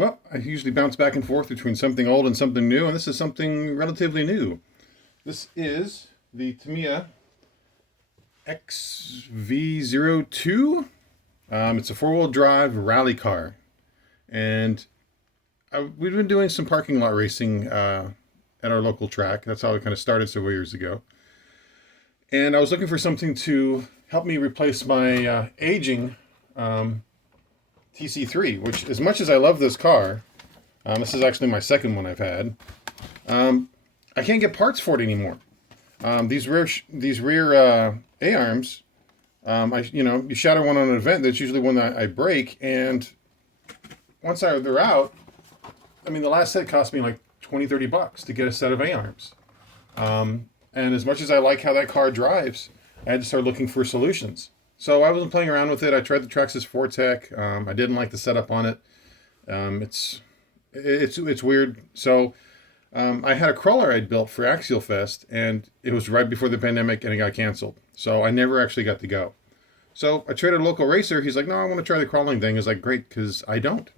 Well, I usually bounce back and forth between something old and something new, and this is something relatively new. This is the Tamiya XV-02. It's a four-wheel drive rally car, and we've been doing some parking lot racing at our local track. That's how it kind of started several years ago. And I was looking for something to help me replace my aging TC3, which, as much as I love this car, this is actually my second one I've had. I can't get parts for it anymore. These rear A-arms, you shatter one on an event, that's usually one that I break, and once they're out, I mean, the last set cost me like $20-30 to get a set of A-arms. And as much as I like how that car drives, I had to start looking for solutions. So I wasn't playing around with it. I tried the Traxxas Fortec. I didn't like the setup on it. It's weird. So I had a crawler I'd built for Axial Fest, and it was right before the pandemic, and it got canceled. So I never actually got to go. So I traded a local racer. He's like, "No, I want to try the crawling thing." I was like, "Great," because I don't.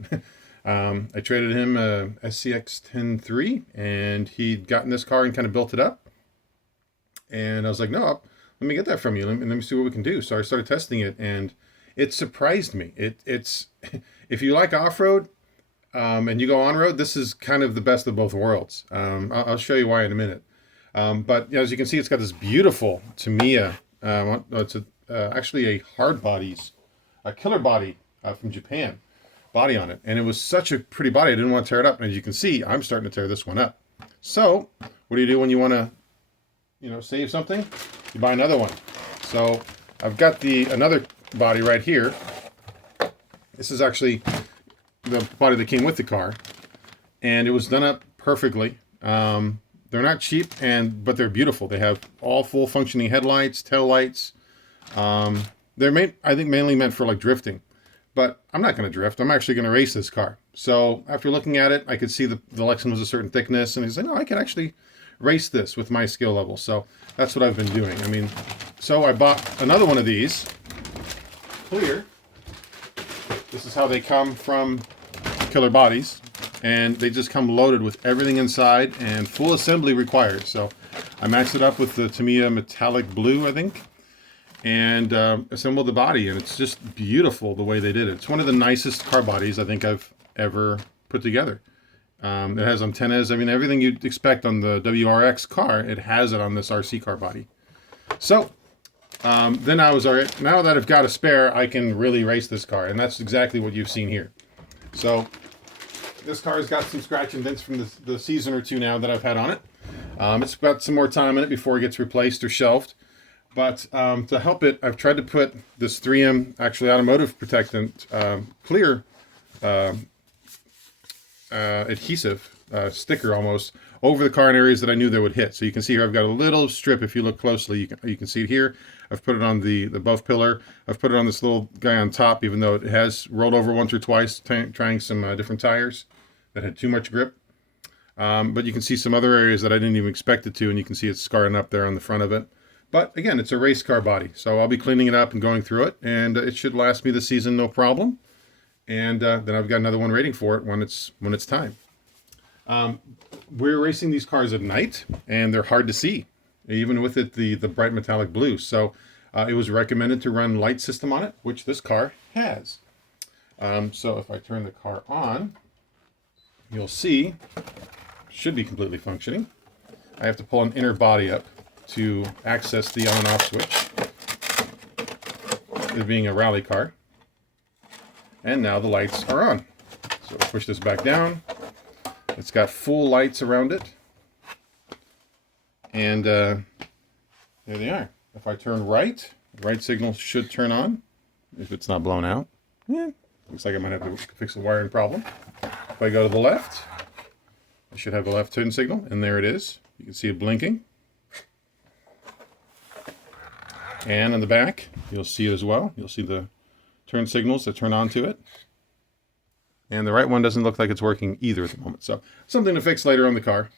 I traded him a SCX-10-3, and he'd gotten this car and kind of built it up. And I was like, "No, let me get that from you. Let me see what we can do." So I started testing it, and it surprised me. It's if you like off-road and you go on-road, this is kind of the best of both worlds. I'll show you why in a minute. But as you can see, it's got this beautiful Tamiya. It's actually a hard bodies, a Killerbody from Japan body on it. And it was such a pretty body, I didn't want to tear it up. And as you can see, I'm starting to tear this one up. So what do you do when you want to save something? You buy another one. So I've got another body right here. This is actually the body that came with the car, and it was done up perfectly. They're not cheap, but they're beautiful. They have all full functioning headlights, tail lights. They're I think mainly meant for like drifting, but I'm not going to drift. I'm actually going to race this car. So after looking at it, I could see the Lexan was a certain thickness, and he's like, "No, I can actually race this with my skill level." So that's what I've been doing. I mean, so I bought another one of these clear. This is how they come from Killerbodies, and they just come loaded with everything inside, and full assembly required. So I matched it up with the Tamiya metallic blue, I think, and assembled the body, and it's just beautiful the way they did it. It's one of the nicest car bodies I think I've ever put together. It has antennas. I mean, everything you'd expect on the WRX car, it has it on this RC car body. So then I was all right. Now that I've got a spare, I can really race this car, and that's exactly what you've seen here. So this car's got some scratch and dents from the season or two now that I've had on it. It's got some more time in it before it gets replaced or shelved. But to help it, I've tried to put this 3M, actually automotive protectant, clear adhesive sticker almost over the car in areas that I knew they would hit. So you can see here I've got a little strip. If you look closely, you can see it here. I've put it on the above pillar. I've put it on this little guy on top, even though it has rolled over once or twice trying some different tires that had too much grip. But you can see some other areas that I didn't even expect it to, and you can see it's scarring up there on the front of it. But again, it's a race car body, so I'll be cleaning it up and going through it, and it should last me the season no problem. And then I've got another one waiting for it when it's time. We're racing these cars at night, and they're hard to see, even with it the bright metallic blue. So it was recommended to run light system on it, which this car has. So if I turn the car on, you'll see it should be completely functioning. I have to pull an inner body up to access the on and off switch, it being a rally car. And now the lights are on. So push this back down. It's got full lights around it. And there they are. If I turn right, the right signal should turn on. If it's not blown out. Looks like I might have to fix the wiring problem. If I go to the left, I should have a left turn signal. And there it is. You can see it blinking. And on the back, you'll see it as well. You'll see the turn signals that turn on to it. And the right one doesn't look like it's working either at the moment. So something to fix later on the car.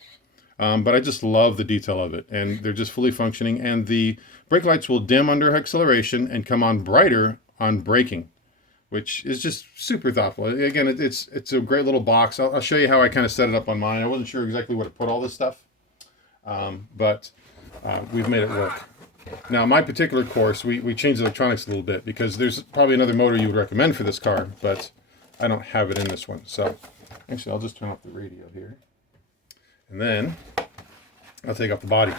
But I just love the detail of it. And they're just fully functioning. And the brake lights will dim under acceleration and come on brighter on braking, which is just super thoughtful. Again, it's a great little box. I'll show you how I kind of set it up on mine. I wasn't sure exactly where to put all this stuff, but we've made it work. Now, my particular course, we changed the electronics a little bit because there's probably another motor you would recommend for this car, but I don't have it in this one. So actually, I'll just turn off the radio here. And then I'll take off the body.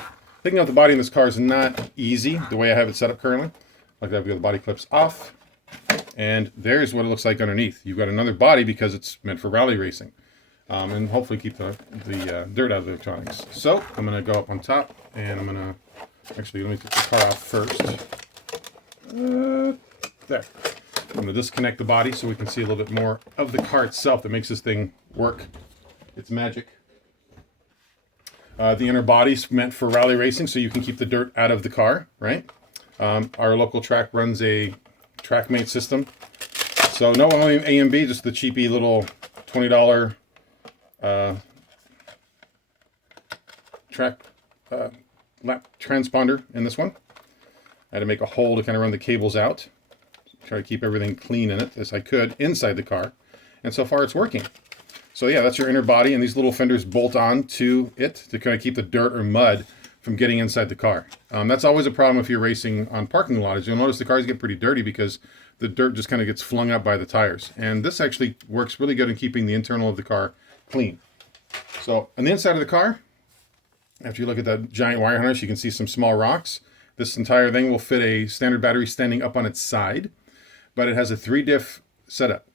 Taking out the body in this car is not easy the way I have it set up currently. Like I've got the body clips off. And there's what it looks like underneath. You've got another body because it's meant for rally racing. And hopefully keep the dirt out of the electronics. So I'm going to go up on top and I'm going to, actually let me take the car off first. There. I'm going to disconnect the body so we can see a little bit more of the car itself that makes this thing work. It's magic. The inner body's meant for rally racing so you can keep the dirt out of the car, right? Our local track runs a TrackMate system. So no AMB, just the cheapy little $20 track lap transponder in this one. I had to make a hole to kind of run the cables out. Try to keep everything clean in it as I could inside the car. And so far it's working. So yeah, that's your inner body, and these little fenders bolt on to it to kind of keep the dirt or mud from getting inside the car. That's always a problem if you're racing on parking lots. You'll notice the cars get pretty dirty because the dirt just kind of gets flung up by the tires. And this actually works really good in keeping the internal of the car clean. So on the inside of the car, after you look at that giant wire harness, you can see some small rocks. This entire thing will fit a standard battery standing up on its side, but it has a 3-diff setup.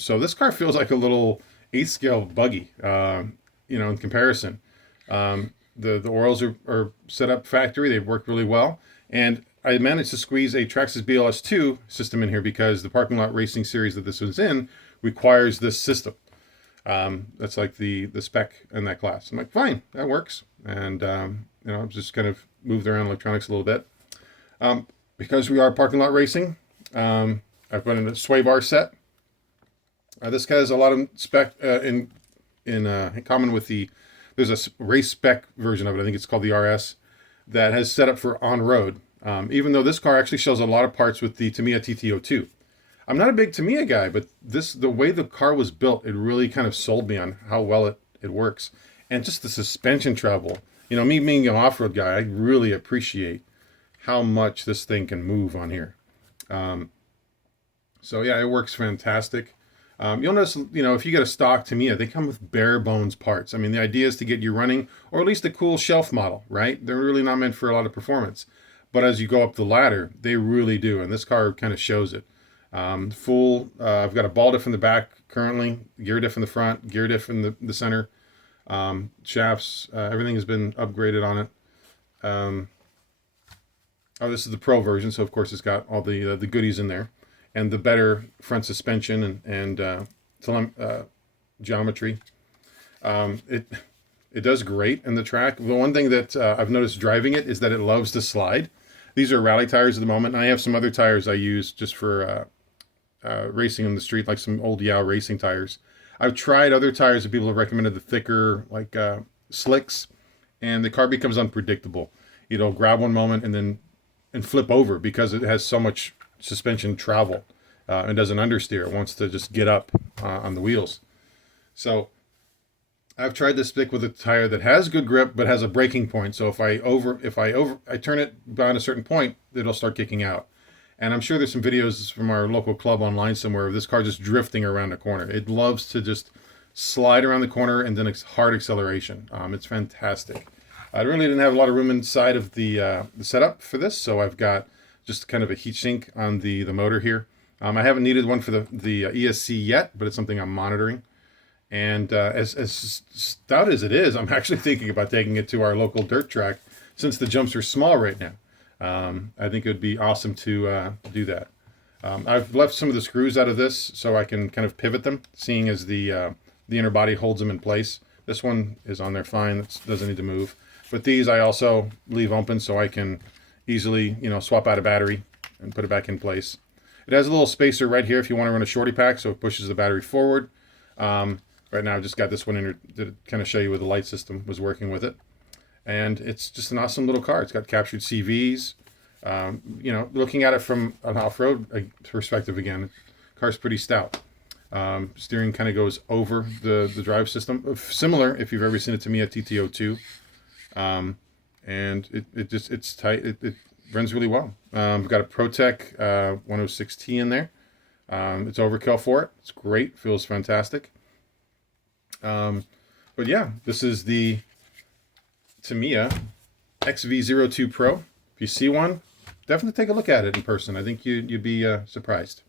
So this car feels like a little 8-scale buggy, in comparison. The oils are set up factory. They've worked really well. And I managed to squeeze a Traxxas BLS2 system in here because the parking lot racing series that this was in requires this system. That's like the spec in that class. I'm like, fine, that works. And, I've just kind of moved around electronics a little bit. Because we are parking lot racing, I've put in a sway bar set. This guy has a lot of spec in common with there's a race spec version of it. I think it's called the RS that has set up for on-road. Even though this car actually shows a lot of parts with the Tamiya TT-02. I'm not a big Tamiya guy, but the way the car was built, it really kind of sold me on how well it works. And just the suspension travel. Me being an off-road guy, I really appreciate how much this thing can move on here. So yeah, it works fantastic. You'll notice, if you get a stock Tamiya, they come with bare bones parts. I mean, the idea is to get you running, or at least a cool shelf model, right? They're really not meant for a lot of performance. But as you go up the ladder, they really do. And this car kind of shows it. I've got a ball diff in the back currently, gear diff in the front, gear diff in the center. Shafts, everything has been upgraded on it. This is the Pro version, so of course it's got all the goodies in there. And the better front suspension and geometry. It does great in the track. The one thing that I've noticed driving it is that it loves to slide. These are rally tires at the moment, and I have some other tires I use just for racing in the street, like some old Yao racing tires. I've tried other tires that people have recommended, the thicker, like slicks, and the car becomes unpredictable. It'll grab one moment and flip over because it has so much suspension travel and doesn't understeer. It wants to just get up on the wheels. So I've tried to stick with a tire that has good grip but has a breaking point. So if I turn it beyond a certain point, it'll start kicking out. And I'm sure there's some videos from our local club online somewhere of this car just drifting around a corner. It loves to just slide around the corner and then hard acceleration. It's fantastic. I really didn't have a lot of room inside of the setup for this, so I've got just kind of a heat sink on the motor here. I haven't needed one for the ESC yet, but it's something I'm monitoring. And as stout as it is, I'm actually thinking about taking it to our local dirt track since the jumps are small right now. I think it would be awesome to do that. I've left some of the screws out of this so I can kind of pivot them, seeing as the inner body holds them in place. This one is on there fine, it doesn't need to move. But these I also leave open so I can easily, swap out a battery and put it back in place. It has a little spacer right here if you want to run a shorty pack, so it pushes the battery forward. Right now I've just got this one in here to kind of show you where the light system was working with it. And it's just an awesome little car. It's got captured CVs. Looking at it from an off-road perspective again, Car's pretty stout. Steering kind of goes over the drive system. Similar if you've ever seen a Tamiya TT-02. And it's tight. It runs really well. We've got a ProTech 106T in there. It's overkill for it. It's great. Feels fantastic. But yeah, this is the Tamiya XV-02 Pro. If you see one, definitely take a look at it in person. I think you'd be surprised.